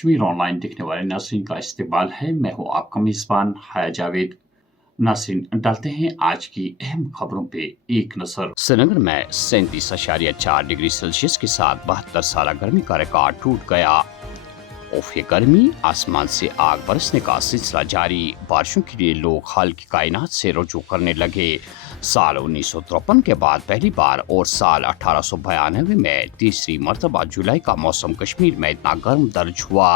Kashmir online देखने वाले नाज़रीन का इस्तकबाल है। मैं हूँ आपका मेज़बान हाया जावेद। नाज़रीन, डालते हैं आज की अहम खबरों पे एक नजर। श्रीनगर में 37.4 डिग्री सेल्सियस के साथ 72 साल गर्मी का रिकॉर्ड टूट गया। ये गर्मी, आसमान से आग बरसने का सिलसिला जारी। बारिशों के लिए लोग हाल की कायनात से रुजू करने लगे। साल 1953 के बाद पहली बार और साल 1892 में तीसरी मर्तबा जुलाई का मौसम कश्मीर में इतना गर्म दर्ज हुआ।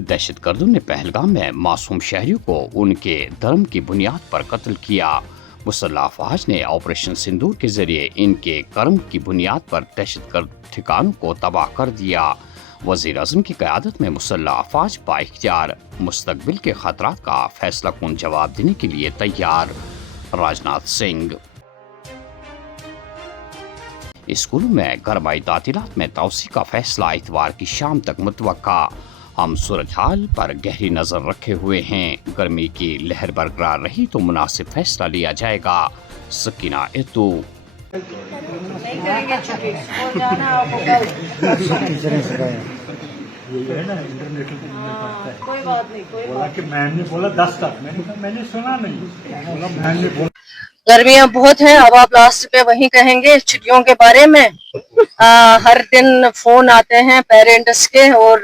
दहशतगर्दों ने पहलगाम में मासूम शहरियों को उनके धर्म की बुनियाद पर कत्ल किया। मुसल्लह अफवाज ने ऑपरेशन सिंदूर के जरिए इनके कर्म की बुनियाद पर दहशतगर्द ठिकानों को तबाह कर दिया। वजीर आज़म की क़यादत में मुसल्लह अफवाज बाइख्तियार मुस्तकबिल के खतरात का फैसला कुन जवाब देने के लिए तैयार। राजनाथ सिंह। स्कूलों में गरमाई तातीलात में तौसी का फैसला इतवार की शाम तक मुतवक्का। हम सूरज हाल पर गहरी नजर रखे हुए हैं। गर्मी की लहर बरकरार रही तो मुनासिब फैसला लिया जाएगा। सकीना एतू। नहीं करेंगे छुट्टी और जाना आपको कल। ये है ना इंटरनेट कोई बात नहीं, कोई बोला बात कि मैम ने बोला 10 तक। मैंने कहा मैंने सुना नहीं। बोला मैम ने बोला। गर्मियाँ बहुत हैं। अब आप लास्ट पे वही कहेंगे छुट्टियों के बारे में। हर दिन फोन आते हैं पेरेंट्स के और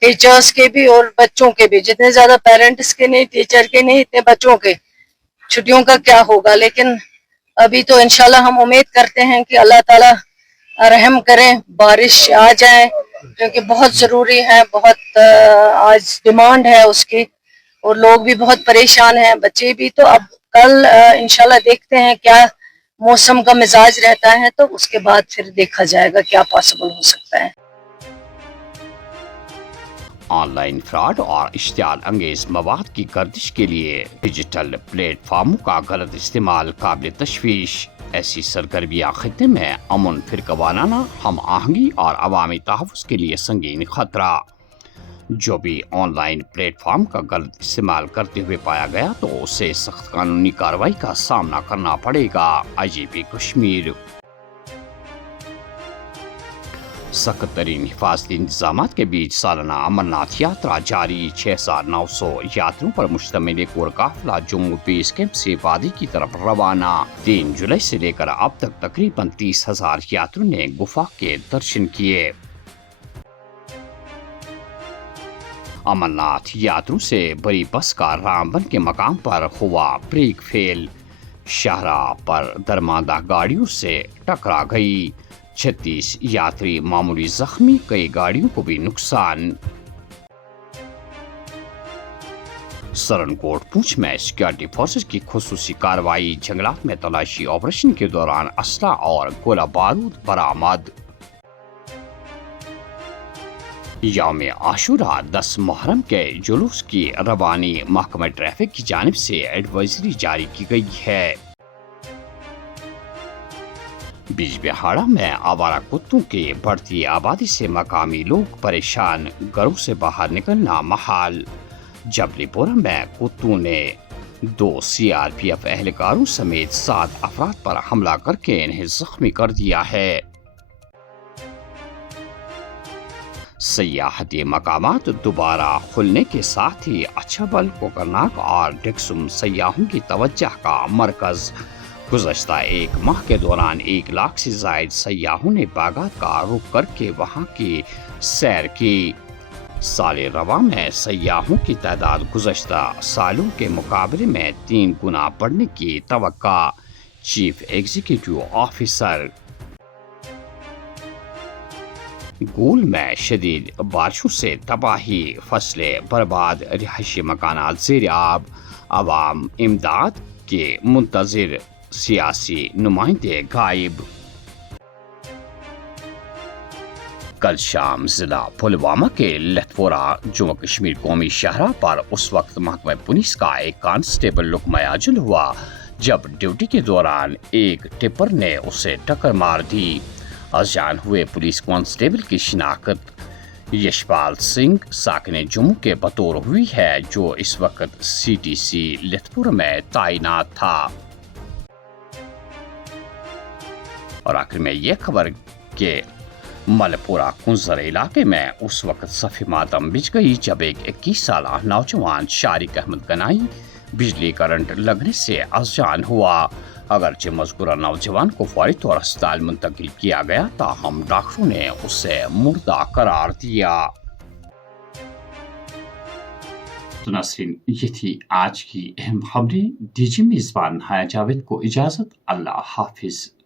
टीचर्स के भी और बच्चों के भी। जितने ज्यादा पेरेंट्स के नहीं, टीचर के नहीं, इतने बच्चों के। छुट्टियों का क्या होगा, लेकिन अभी तो इंशाल्लाह हम उम्मीद करते हैं कि अल्लाह ताला रहम करें, बारिश आ जाए, क्योंकि बहुत जरूरी है। बहुत आज डिमांड है उसकी और लोग भी बहुत परेशान हैं, बच्चे भी। तो अब कल इंशाल्लाह देखते हैं क्या मौसम का मिजाज रहता है, तो उसके बाद फिर देखा जाएगा क्या पॉसिबल हो सकता है। ऑनलाइन फ्रॉड और इश्तियाल अंगेज मवाद की गर्दिश के लिए डिजिटल प्लेटफार्मों का गलत इस्तेमाल काबिल तशवीश। ऐसी सरगर्मियाँ खित्ते में अमन, फिरकवाराना, हम आहंगी और अवामी तहफ़्फ़ुज़ के लिए संगीन खतरा। जो भी ऑनलाइन प्लेटफॉर्म का गलत इस्तेमाल करते हुए पाया गया तो उसे सख्त कानूनी कार्रवाई का सामना करना पड़ेगा। IGP कश्मीर। सख्त तरीन हिफाजती इंतजामात के बीच सालाना अमरनाथ यात्रा जारी। 6,900 यात्रियों पर मुश्तमिल एक और काफिला जम्मू बेस कैंप से वादी की तरफ रवाना। 3 जुलाई से लेकर अब तक तकरीबन 30,000 यात्रियों ने गुफा के दर्शन किए। अमरनाथ यात्रियों से बड़ी बस का रामबन के मकाम पर हुआ ब्रेक फेल। शाहराह पर दरमांदा गाड़ियों से टकरा गई। 36 यात्री मामूली जख्मी, कई गाड़ियों को भी नुकसान। सरनकोट पूंछ में सिक्योरिटी फोर्सेस की खुसूसी कार्रवाई। जंगलात में तलाशी ऑपरेशन के दौरान असला और गोला बारूद बरामद। यौम आशूरा 10 मुहर्रम के जुलूस की रवानी। महकमा ट्रैफिक की जानिब से एडवाइजरी जारी की गई है। बिजबिहाड़ा में आवारा कुत्तों की बढ़ती आबादी से मकामी लोग परेशान, घरों से बाहर निकलना महाल। जबलीपुरा में कुत्तों ने 2 CRPF एहलकारों समेत 7 अफराद पर हमला करके इन्हें जख्मी कर दिया है। सयाहती मकामात दोबारा खुलने के साथ ही अछबल, कोकरनाग और डिक्सुम सयाहों की तवज्जह का मरकज। गुज़श्ता एक माह के दौरान 1 लाख से जायद सयाहों ने बागात का रुख करके वहां की सैर की। साल रवा में सयाहों की तादाद गुज़श्ता सालों के मुकाबले में 3 गुना बढ़ने की तवक्का। Chief executive officer. गूल में शदीद बारिशों से तबाही, फसलें बर्बाद, रिहायशी मकानात ज़ेर आब। अवाम इमदाद के मुंतज़िर सियासी नुमाइंदे गायब। कल शाम जिला पुलवामा के लतपोरा जम्मू कश्मीर कौमी शाहराह पर उस वक्त महकमा पुलिस का एक कांस्टेबल लुकमायाजुल हुआ जब ड्यूटी के दौरान एक टिप्पर ने उसे टक्कर मार दी। अजान हुए पुलिस कांस्टेबल की शिनाख्त यशपाल सिंह साकिन जम्मू के बतौर हुई है, जो इस वक्त CTC लतपुर में तैनात था। और आखिर में ये खबर के मलपुरा कुंजर इलाके में उस वक्त सफ़े मातम बिछ गई जब एक 21 साल नौजवान शारिक अहमद गनाई बिजली करंट लगने से अजान हुआ। अगरचे मज़कूरा नौजवान को फौरी तौर अस्पताल मुंतकिल किया गया, ताहम डॉक्टरों ने उसे मुर्दा करार दिया। तो नाज़रीन, ये थी आज की अहम खबरें। दीजिए मेज़बान हाया जावेद को इजाज़त। अल्लाह हाफिज़।